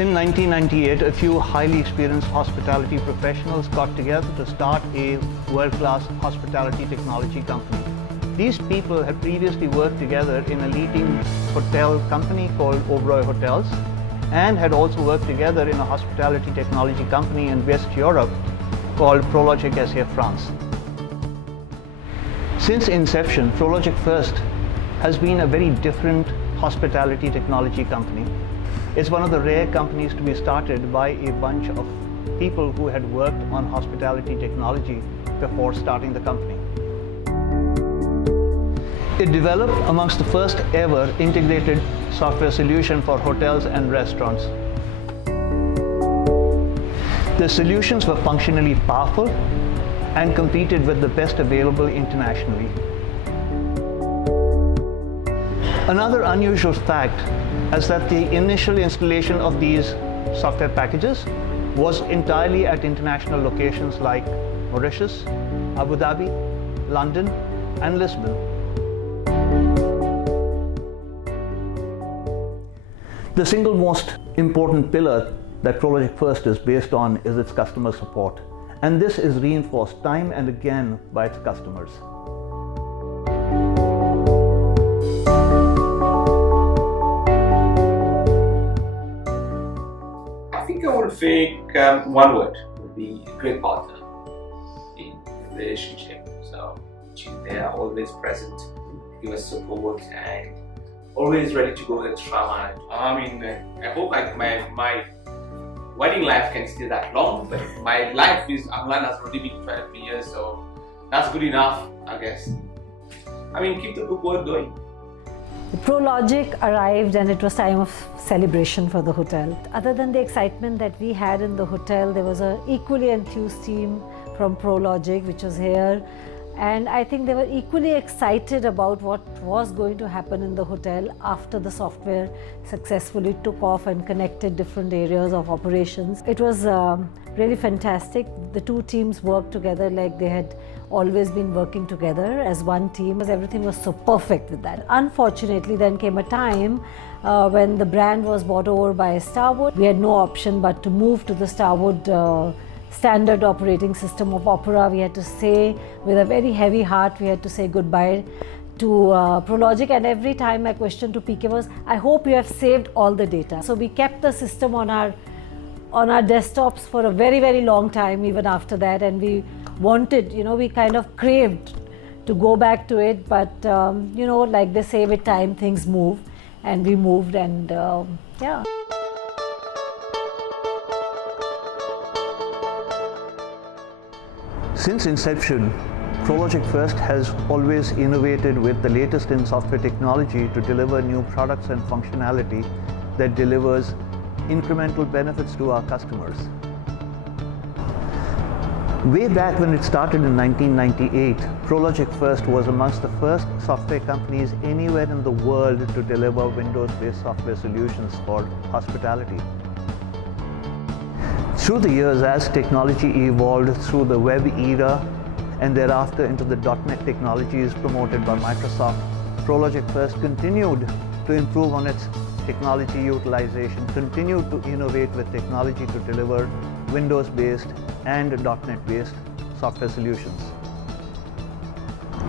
In 1998, a few highly experienced hospitality professionals got together to start a world-class hospitality technology company. These people had previously worked together in a leading hotel company called Oberoi Hotels and had also worked together in a hospitality technology company in West Europe called Prologic SA France. Since inception, Prologic First has been a very different hospitality technology company. It's one of the rare companies to be started by a bunch of people who had worked on hospitality technology before starting the company. It developed amongst the first ever integrated software solution for hotels and restaurants. The solutions were functionally powerful and competed with the best available internationally. Another unusual fact is that the initial installation of these software packages was entirely at international locations like Mauritius, Abu Dhabi, London, and Lisbon. The single most important pillar that Prologic First is based on is its customer support, and this is reinforced time and again by its customers. I would think one word would be a great partner in the relationship. So they are always present, give us support, and always ready to go the extra mile. I mean, I hope my wedding life can stay that long, but my life is Amlan has already been 12 years, so that's good enough, I guess. I mean, keep the good work going. Prologic arrived and it was time of celebration for the hotel. Other than the excitement that we had in the hotel, there was an equally enthused team from Prologic which was here, and I think they were equally excited about what was going to happen in the hotel after the software successfully took off and connected different areas of operations. It was really fantastic. The two teams worked together like they had always been working together as one team, because everything was so perfect with that. Unfortunately, then came a time when the brand was bought over by Starwood. We had no option but to move to the Starwood standard operating system of Opera. We had to say, with a very heavy heart, we had to say goodbye to Prologic, and every time my question to PK was, I hope you have saved all the data. So we kept the system on our desktops for a very, very long time even after that, and we wanted, we kind of craved to go back to it, but like they say, with time things move, and we moved, and yeah. Since inception, Prologic First has always innovated with the latest in software technology to deliver new products and functionality that delivers incremental benefits to our customers. Way back when it started in 1998, Prologic First was amongst the first software companies anywhere in the world to deliver Windows-based software solutions for hospitality. Through the years, as technology evolved through the web era and thereafter into the .NET technologies promoted by Microsoft, Prologic First continued to improve on its technology utilization, continued to innovate with technology to deliver Windows-based and .NET-based software solutions.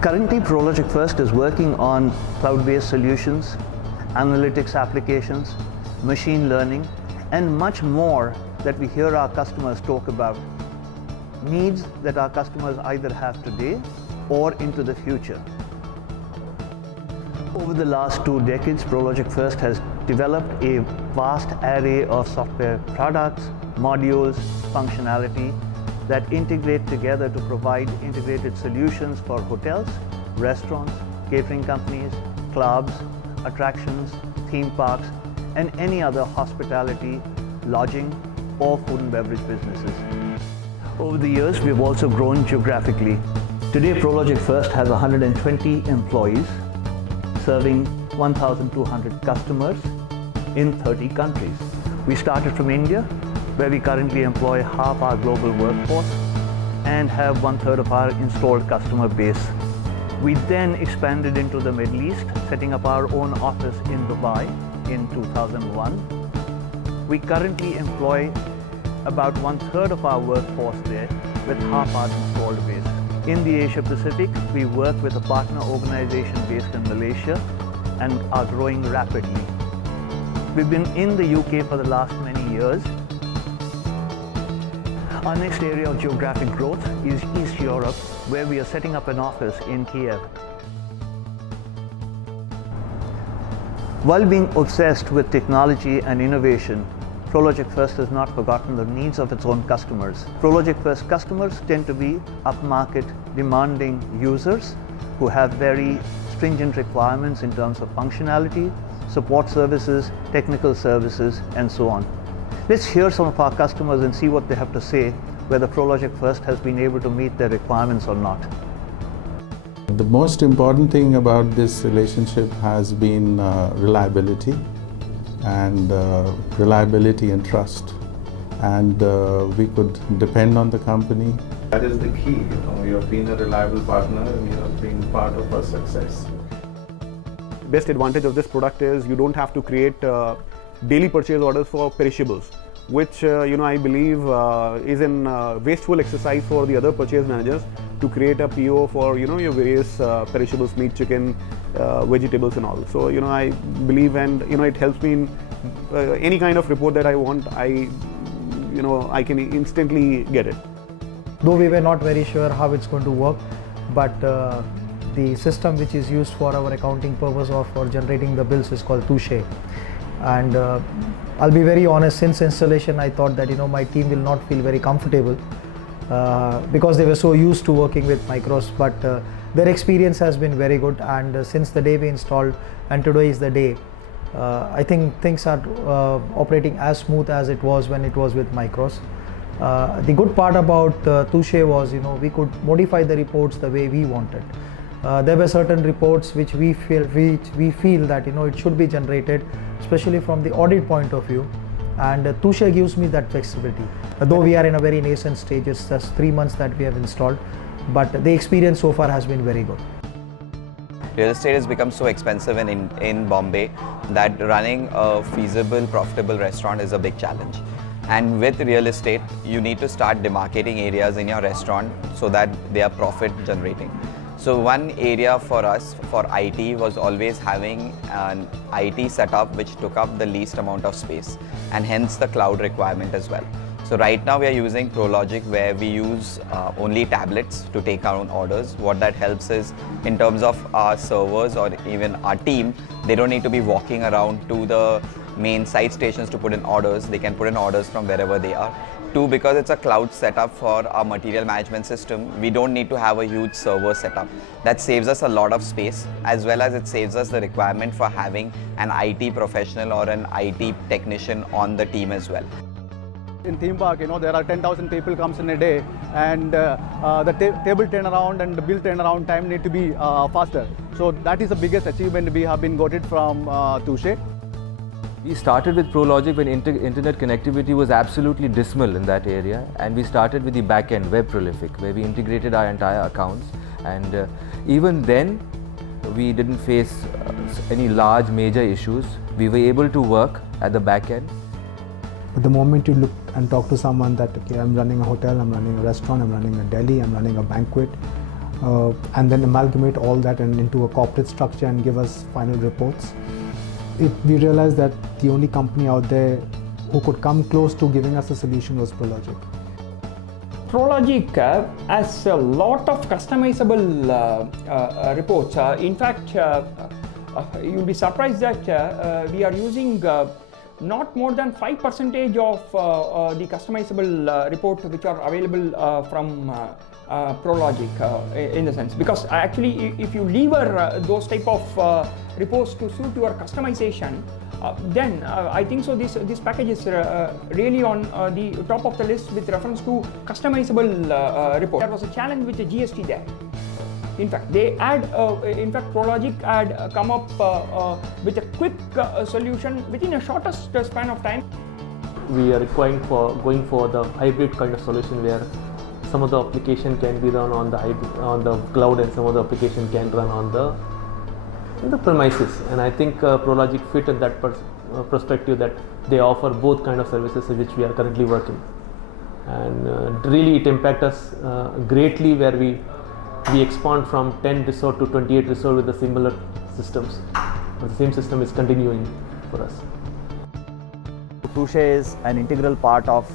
Currently, Prologic First is working on cloud-based solutions, analytics applications, machine learning, and much more that we hear our customers talk about. Needs that our customers either have today or into the future. Over the last 2 decades, Prologic First has developed a vast array of software products, modules, functionality that integrate together to provide integrated solutions for hotels, restaurants, catering companies, clubs, attractions, theme parks, and any other hospitality, lodging, or food and beverage businesses. Over the years, we've also grown geographically. Today, Prologic First has 120 employees, serving 1,200 customers in 30 countries. We started from India, where we currently employ half our global workforce and have 1/3 of our installed customer base. We then expanded into the Middle East, setting up our own office in Dubai in 2001. We currently employ about 1/3 of our workforce there, with half our installed base. In the Asia Pacific, we work with a partner organization based in Malaysia and are growing rapidly. We've been in the UK for the last many years. Our next area of geographic growth is East Europe, where we are setting up an office in Kiev. While being obsessed with technology and innovation, Prologic First has not forgotten the needs of its own customers. Prologic First customers tend to be upmarket, demanding users who have very stringent requirements in terms of functionality, support services, technical services, and so on. Let's hear some of our customers and see what they have to say, whether Prologic First has been able to meet their requirements or not. The most important thing about this relationship has been reliability and trust. And we could depend on the company. That is the key. You have been a reliable partner and you have been part of our success. Best advantage of this product is you don't have to create daily purchase orders for perishables, which I believe is an wasteful exercise for the other purchase managers to create a PO for your various perishables, meat, chicken, vegetables and all. So I believe, and it helps me in any kind of report that I want. I can instantly get it. Though we were not very sure how it's going to work, but the system which is used for our accounting purpose or for generating the bills is called Touche. And I'll be very honest, since installation I thought that my team will not feel very comfortable because they were so used to working with Micros, but their experience has been very good, and since the day we installed and today is the day, I think things are operating as smooth as it was when it was with Micros. The good part about Touche was we could modify the reports the way we wanted. There were certain reports which we feel that it should be generated, especially from the audit point of view, and Touche gives me that flexibility. Though we are in a very nascent stage, it's just 3 months that we have installed, but the experience so far has been very good. Real estate has become so expensive in Bombay that running a feasible, profitable restaurant is a big challenge. And with real estate, you need to start demarcating areas in your restaurant so that they are profit generating. So one area for us, for IT, was always having an IT setup which took up the least amount of space, and hence the cloud requirement as well. So right now we are using Prologic, where we use only tablets to take our own orders. What that helps is, in terms of our servers or even our team, they don't need to be walking around to the main site stations to put in orders. They can put in orders from wherever they are. Two, because it's a cloud setup for our material management system, we don't need to have a huge server setup. That saves us a lot of space, as well as it saves us the requirement for having an IT professional or an IT technician on the team as well. In theme park, there are 10,000 people comes in a day, and the table turnaround and the bill turnaround time need to be faster. So that is the biggest achievement we have been got it from Touche. We started with Prologic when internet connectivity was absolutely dismal in that area, and we started with the back-end Web Prolific, where we integrated our entire accounts, and even then we didn't face any large major issues. We were able to work at the back-end. But the moment you look and talk to someone that, okay, I'm running a hotel, I'm running a restaurant, I'm running a deli, I'm running a banquet, and then amalgamate all that and into a corporate structure and give us final reports, we realized that the only company out there who could come close to giving us a solution was Prologic. Prologic has a lot of customizable reports. In fact, you'll be surprised that we are using not more than 5% of the customizable report which are available from Prologic in the sense, because actually if you lever those type of reports to suit your customization, then I think so this package is really on the top of the list with reference to customizable report. There was a challenge with the GST there. In fact, Prologic had come up with a quick solution within a shortest span of time. We are going for the hybrid kind of solution where some of the application can be run on the cloud and some of the application can run on the premises. And I think Prologic fit in that perspective, that they offer both kind of services which we are currently working, and really it impacts us greatly where we expand from 10 resort to 28 resort with the similar systems. The same system is continuing for us. Touche is an integral part of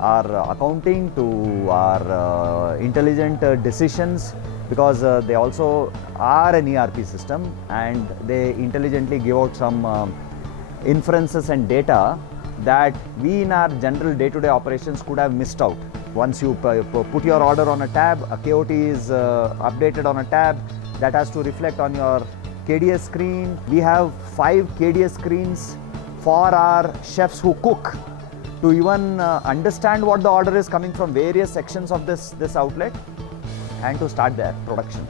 our accounting to our intelligent decisions, because they also are an ERP system and they intelligently give out some inferences and data that we in our general day-to-day operations could have missed out. Once you put your order on a tab, a KOT is updated on a tab that has to reflect on your KDS screen. We have 5 KDS screens for our chefs who cook to even understand what the order is coming from various sections of this outlet and to start their production.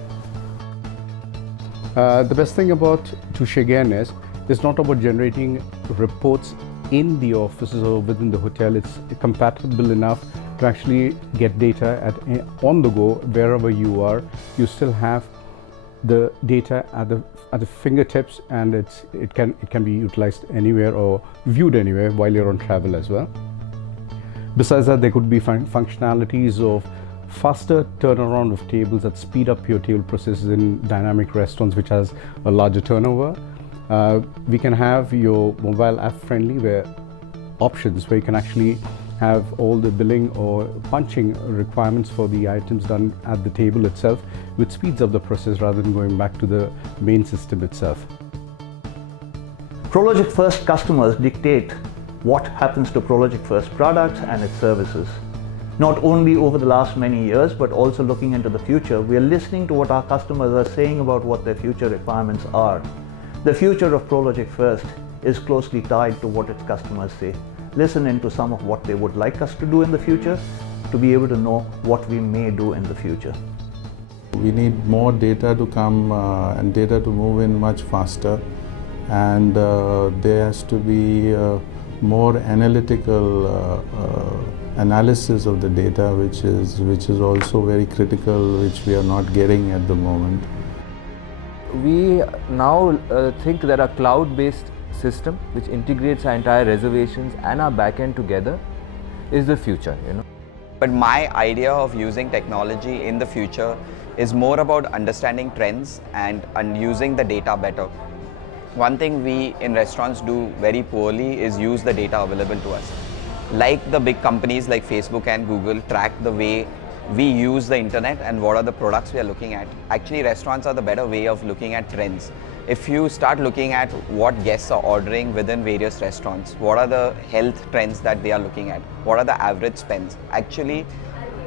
The best thing about Touche again is it's not about generating reports in the offices or within the hotel. It's compatible enough to actually get data on the go wherever you are. You still have the data at the fingertips, and it can be utilized anywhere or viewed anywhere while you're on travel as well. Besides that, there could be functionalities of faster turnaround of tables that speed up your table processes in dynamic restaurants which has a larger turnover. We can have your mobile app friendly options where you can actually have all the billing or punching requirements for the items done at the table itself, which speeds up the process rather than going back to the main system itself. Prologic First customers dictate what happens to Prologic First products and its services. Not only over the last many years, but also looking into the future, we are listening to what our customers are saying about what their future requirements are. The future of Prologic First is closely tied to what its customers say. Listen into some of what they would like us to do in the future to be able to know what we may do in the future. We need more data to come and data to move in much faster, and there has to be more analytical analysis of the data, which is also very critical, which we are not getting at the moment. We now think that a cloud-based system which integrates our entire reservations and our backend together is the future, But my idea of using technology in the future is more about understanding trends and using the data better. One thing we in restaurants do very poorly is use the data available to us. Like the big companies like Facebook and Google track the way we use the internet and what are the products we are looking at. Actually, restaurants are the better way of looking at trends. If you start looking at what guests are ordering within various restaurants, what are the health trends that they are looking at, what are the average spends. Actually,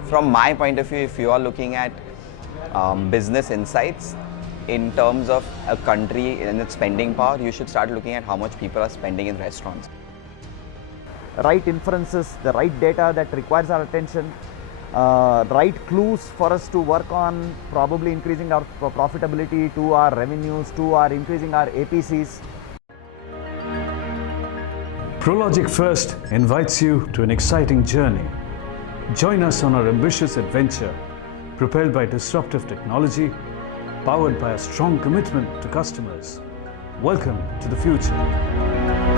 from my point of view, if you are looking at business insights in terms of a country and its spending power, you should start looking at how much people are spending in restaurants. Right inferences, the right data that requires our attention, right clues for us to work on, probably increasing our profitability, to our revenues, to our increasing our APCs. Prologic First invites you to an exciting journey. Join us on our ambitious adventure, propelled by disruptive technology, powered by a strong commitment to customers. Welcome to the future.